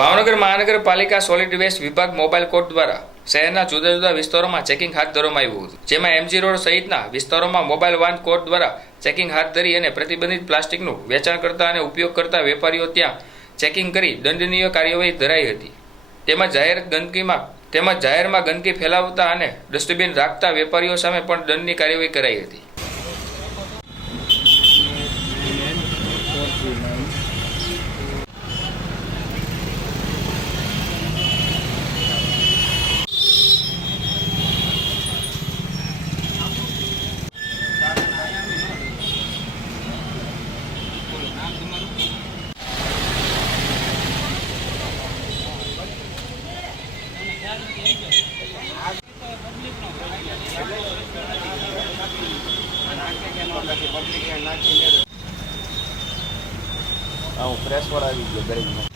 ભાવનગર મહાનગરપાલિકા solid waste વિભાગ mobile court દ્વારા શહેરના જુદા જુદા વિસ્તારોમાં ચેકિંગ હાથ ધરવામાં આવ્યું હતું, જેમાં એમજી રોડ સહિતના વિસ્તારોમાં મોબાઈલ વાન કોર્ટ દ્વારા ચેકિંગ હાથ ધરી અને પ્રતિબંધિત પ્લાસ્ટિકનું વેચાણ કરતા અને ઉપયોગ કરતા વેપારીઓ ત્યાં ચેકિંગ કરી દંડનીય કાર્યવાહી ધરાઈ હતી. તેમજ જાહેરમાં ગંદકી ફેલાવતા અને ડસ્ટબિન રાખતા વેપારીઓ સામે પણ દંડની કાર્યવાહી કરાઈ હતી. હું ફ્રેશ વાળા આવી ગયો ગરીબમાં.